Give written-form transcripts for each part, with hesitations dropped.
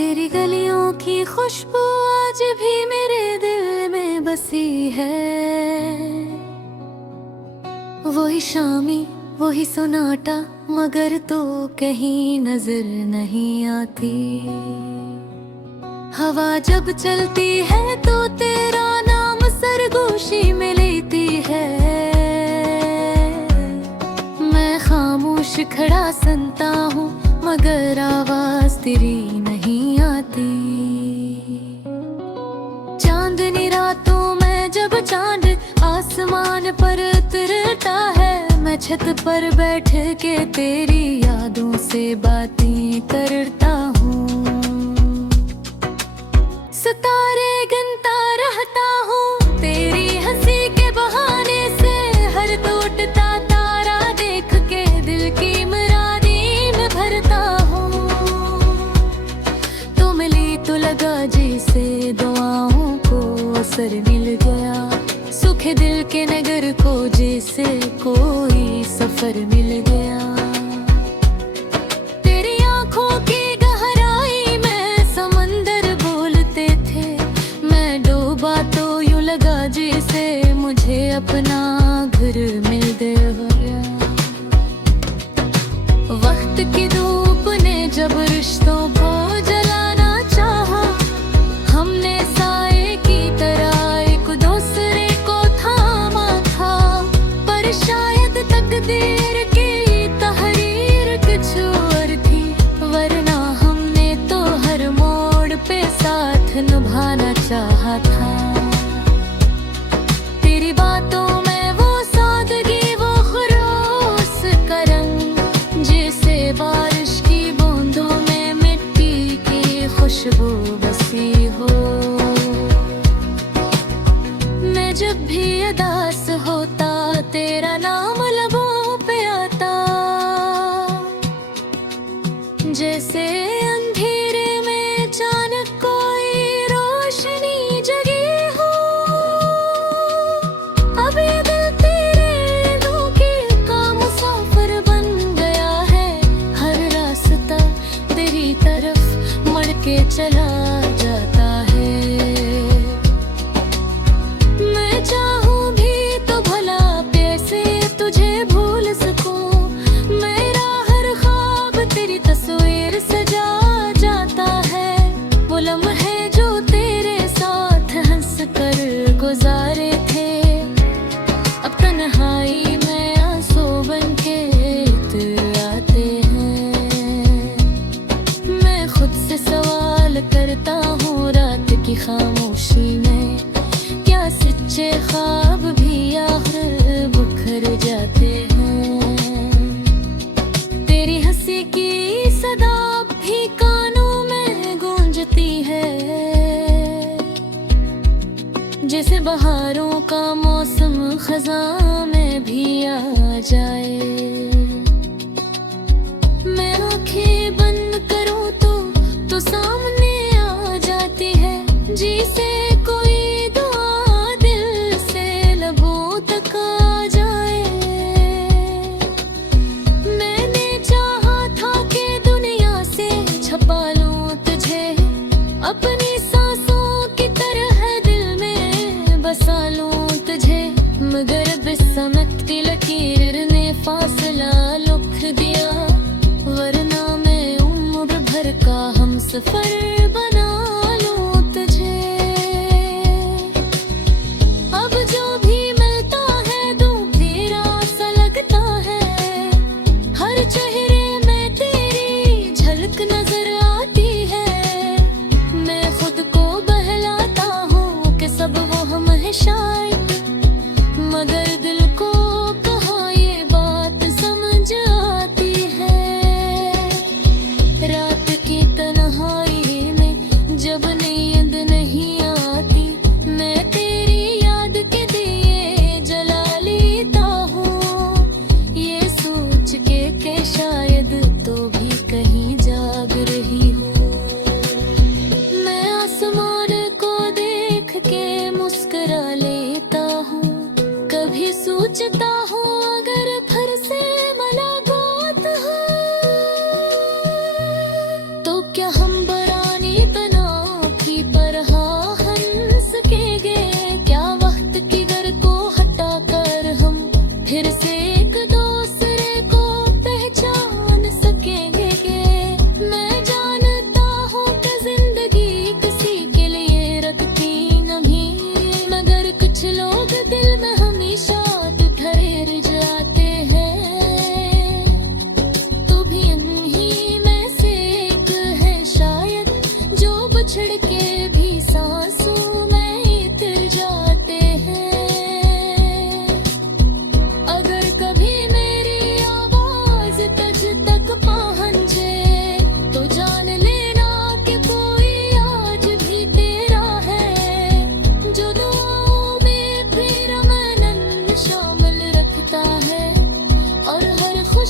तेरी गलियों की खुशबू आज भी मेरे दिल में बसी है। वही शामी वही सुनाटा, मगर तो कहीं नजर नहीं आती। हवा जब चलती है तो तेरा नाम सरगोशी में लेती है। मैं खामोश खड़ा सुनता हूँ, मगर आवाज तेरी नहीं आती। चांदनी रातों में जब चांद आसमान पर उतरता है, मैं छत पर बैठ के तेरी यादों से बातें करता हूँ। सितारे गिनता रहता हूँ तेरी हंसी के बहाने से। हर टूटता तारा देख के दिल की मुरादी में भरता हूँ। तो मिली तो लगा जैसे दुआओं को असर मिल गया। सुख दिल के नगर को जैसे कोई सफर मिल गया। तेरी आंखों की गहराई में समंदर बोलते थे। मैं डूबा तो यूं लगा जैसे मुझे अपना घर मिल गया। वक्त की धूप ने जब रिश्तों को जलाना चाहा, हमने साए की तरह एक दूसरे को थामा था। पर शायद तकदीर की तहरीर कुछ और थी, वरना हमने तो हर मोड़ पे साथ निभाना चाहा था। तेरी बातों में वो सादगी, वो खुरूस का रंग, जैसे बारिश की बूंदों में मिट्टी की खुशबू बसी हो। मैं जब भी उदास होता तेरा नाम लबों पे आता। जैसे अंधेरे में अचानक कोई रोशनी जगी हो। अब ये दिल तेरे धोखे का मुसाफिर बन गया है। हर रास्ता तेरी तरफ मुड़ के चला जाता है। मैं चाहूँ भी तो भला कैसे तुझे भूल सकूं। मेरा हर ख्वाब तेरी तस्वीर सजा जाता है। वो लम्हे जो तेरे साथ हंस कर गुजारे थे, अब तन्हाई में आंसू बन के आते हैं। मैं खुद से सवाल करता हूँ रात की खामोशी में, क्या सच्चे ख्वाब भी आखिर बुखर जाते हैं। तेरी हंसी की सदा भी कानों में गूंजती है। जैसे बहारों का मौसम खज़ां में भी आ जाए। मैं आंखें बंद करूं तो सामने आ जाती है। जिसे कोई दुआ दिल से लबों तक आ जाए। मैंने चाहा था कि दुनिया से छपा लूं तुझे, अपनी सांसों की तरह दिल में बसा लूं तुझे। मगर बिसमकती लकीर ने फासला लिख दिया, वरना मैं उम्र भर का हमसफर बना लूं तुझे।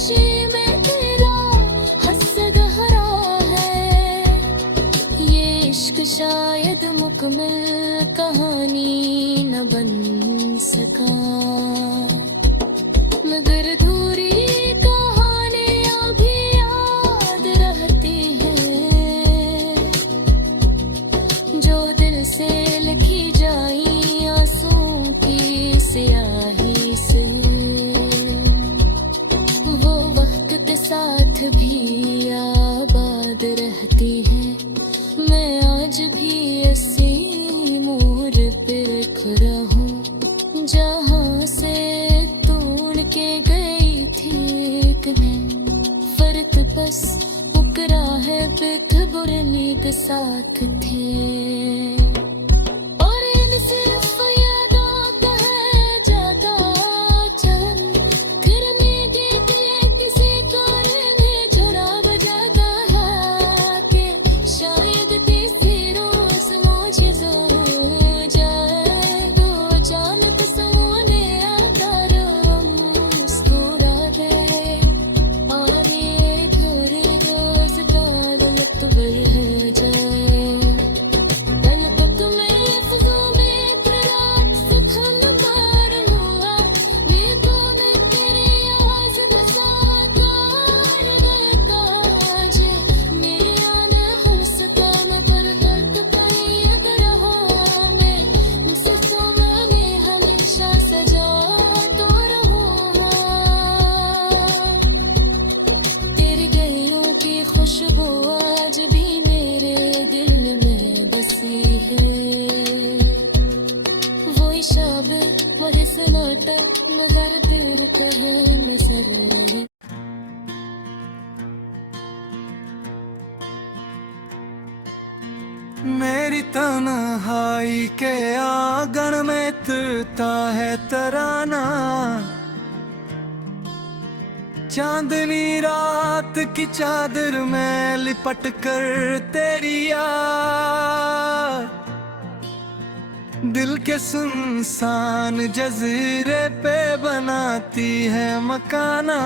खुशी में तेरा हंस गहरा है। ये इश्क शायद मुकम्मल कहानी न बन सका, मगर अधूरी कहानियां भी याद रहती हैं, जो दिल से लिखी जाई आंसुओं की स्याही से। वो वक्त के साथ भी आबाद रहती है, मैं आज भी ऐसी मोड़ पे खड़ा हूँ जहाँ से तोड़ के गई थी एक दिन। फर्क बस मुकरा है बिठ बुरनी के साथ थे, और इन सिर्फ यादों का है जाता चलन। फिर मेरी के किसी कोने में चुराव जाता है कि शायद तीसरी रोज मुझे हो जाए। तो जानत सोने आता रो मुस्कुरा दे, और ये घर रोज का गलत बढ़ जाए। गलत में लफ्जों में तराट से थम मार हुआ, गीतों में तेरी आवाज के साथ गाड़ गए काज। मेरी आना हंसता मैं पर करता ही अगर हो मैं, मुझसे तो मैंने हमेशा सजा तो रहूँगा। तेरी गलियों की खुशबू आज भी मेरे दिल में बसी है। वो शब वही सन्नाटा मगर दिल कहे में सर रही। मेरी तन्हाई के आंगन में तुरता है तराना, चांदनी रात की चादर में लिपट कर तेरी याद, दिल के सुनसान जजीरे पे बनाती है मकाना।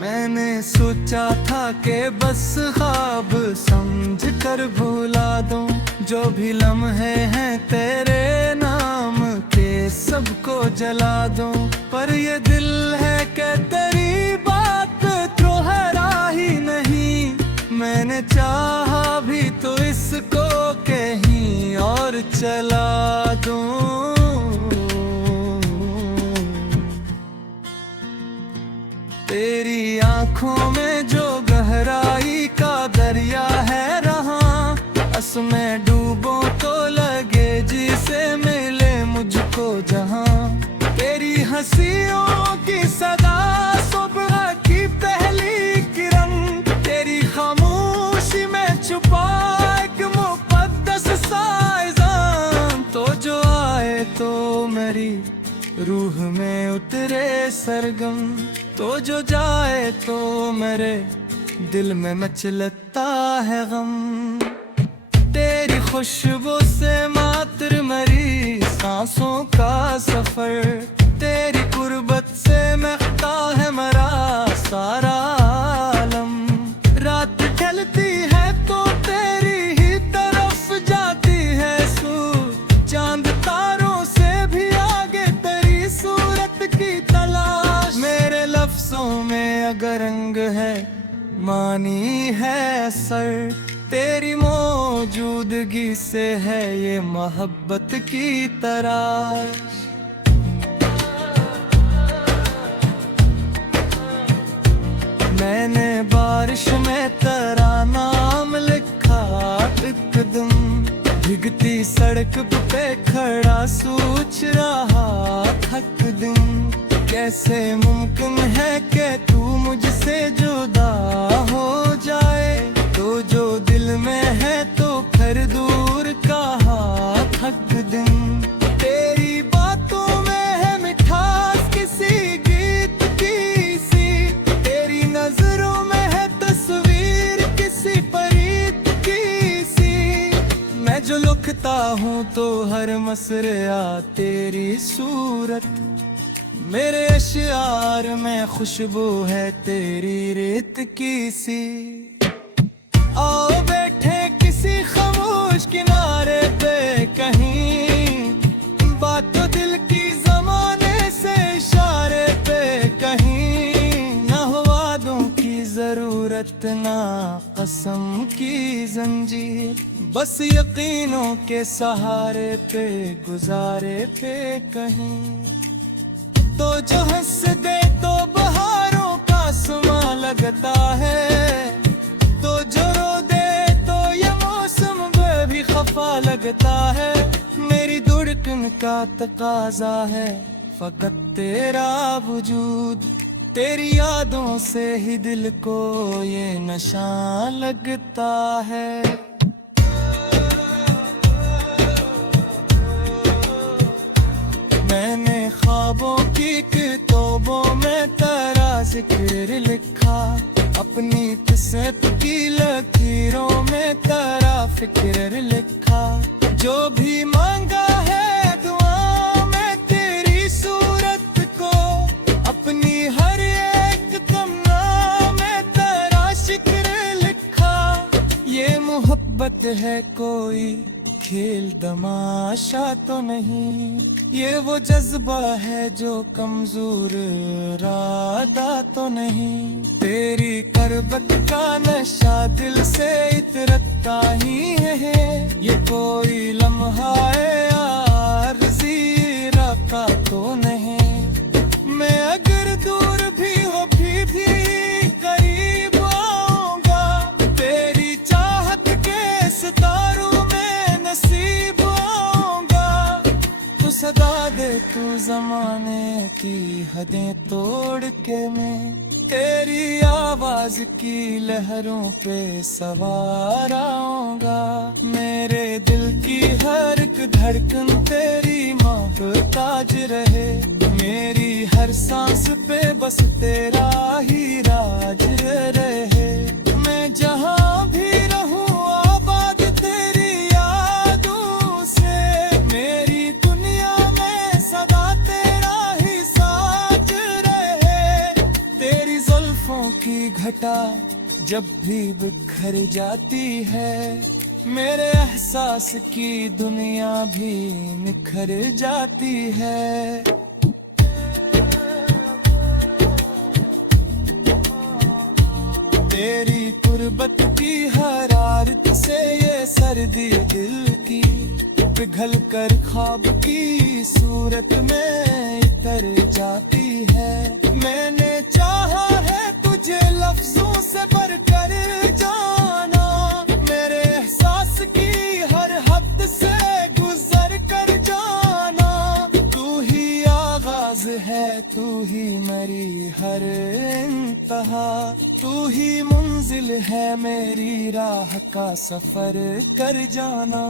मैंने सोचा था कि बस ख्वाब समझ कर भुला दूं, जो भी लम्हे हैं तेरे नाम के सबको जला दूं। पर ये दिल है कि तेरी बात दोहरा ही नहीं, मैंने चाहा भी तो इसको कहीं और चला दूं। तेरी आंखों में जो गहराई का दरिया है रहा, बस मैं डूबूं तो लगे जिसे मिले मुझको जहां। तेरी हंसियों की सदा सुबह की पहली किरण, तेरी खामोशी में छुपा एक मुकद्दस साइज़ान। तो जो आए तो मेरी रूह में उतरे सरगम, तो जो जाए तो मेरे दिल में मचलता है गम। तेरी खुशबू से मात्र मेरी सांसों का सफर, तेरी कुर्बत से महकता है मेरा सारा आलम। रात ढलती है तो तेरी ही तरफ जाती है सूरज, चांद तारों से भी आगे तेरी सूरत की तलाश। मेरे लफ्जों में अगर रंग है मानी है सर, तेरी मौजूदगी से है ये मोहब्बत की तराश। मैंने बारिश में तेरा नाम लिखा एकदम, भीगती सड़क पे खड़ा सोच रहा थक दिन। कैसे मुमकिन है कि तू मुझसे जुदा हो जाए, तो जो दिल में है तो फिर दूर कहाँ थक दिन। तेरी बातों में है मिठास किसी गीत की सी, तेरी नजरों में है तस्वीर किसी परीत की सी। मैं जो लिखता हूँ तो हर मसरिया तेरी सूरत, मेरे अशियार में खुशबू है तेरी रेत की सी। आओ बैठे किसी खामोश किनारे पे कहीं, बात तो दिल की जमाने से इशारे पे कहीं। ना हो वादों की जरूरत ना कसम की जंजीर, बस यकीनों के सहारे पे गुजारे पे कहीं। तो जो हंस दे तो बहारों का समा लगता है, तो जो रो दे तो ये मौसम भी खफा लगता है। मेरी धड़कन का तकाजा है फकत तेरा वजूद, तेरी यादों से ही दिल को ये नशा लगता है। मैंने ख्वाबों की किताबों में तेरा जिक्र लिखा, अपनी किस्मत की लकीरों में तेरा फिक्र लिखा। जो भी मांगा है दुआ में तेरी सूरत को, अपनी हर एक तमन्ना में तेरा शिक्र लिखा। ये मोहब्बत है कोई खेल तमाशा तो नहीं, ये वो जज्बा है जो कमजोर इरादा तो नहीं। तेरी करबत का नशा दिल से इतरता ही है, ये कोई लम्हा आरज़ी रखा तो नहीं। मैं अगर दूर भी हो भी करीब आऊंगा, तेरी चाहत के सितारों में नसीब आऊंगा। तू सदा दे तू जमाने की हदें तोड़ के, मैं तेरी आवाज की लहरों पे सवार आऊंगा। मेरे दिल की हर एक धड़कन तेरी मोहताज रहे, मेरी हर सांस पे बस तेरा ही राज रहे। मैं जहाँ भी रहूं आबाद तेरी यादों से, मेरी दुनिया में सदा तेरा ही साज रहे। तेरी जुल्फों की घटा जब भी बिखर जाती है, मेरे एहसास की दुनिया भी निखर जाती है। तेरी कुर्बत की हरारत से ये सर्दी दिल की पिघल कर ख्वाब की सूरत में उतर जाती है। मैंने चाहा है तुझे लफ्जों से भरकर जाना, मेरे एहसास की हर हद से गुजर कर जाना। तू ही आगाज है, तू ही मेरी हर इंतहा, तू ही मंजिल है मेरी राह का सफर कर जाना।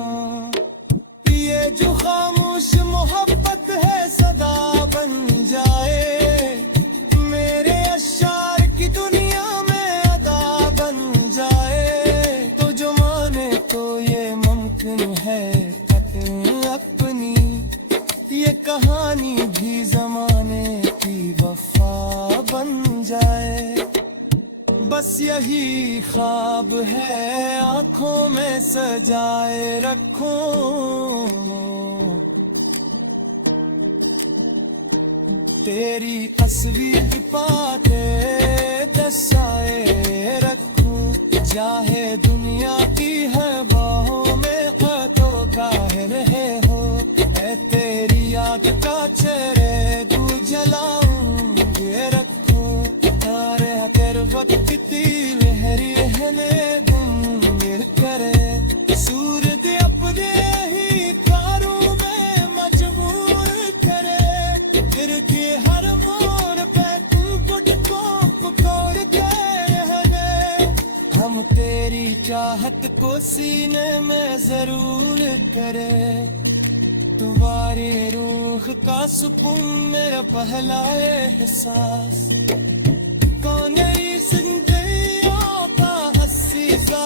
ये जो खामोश मोहब्बत है सदा बन जाए, मेरे अशार की दुनिया में अदा बन जाए। तो जो माने तो ये मुमकिन है अपनी, ये कहानी भी जमाने की वफा बन जाए। बस यही ख्वाब है आंखों में सजाए रखो, तेरी तस्वीर पाते दर्शाए रखूं। चाहे दुनिया की है बाहों में खतों का रहे हो, ऐ तेरी याद का चेहरे तू जलाऊंगे रखो। तारे तेरे वक्त की लहरी रहने गुम मिल करे, सूरज अपने ही कारों में मजबूर करे। फिर के हर मोड़ पे तू गुट को पुकार के, हम तेरी चाहत को सीने में जरूर करे। तुम्हारी रूह का सुकून मेरा पहला एहसास, कौन जिंदगी का हंसी सा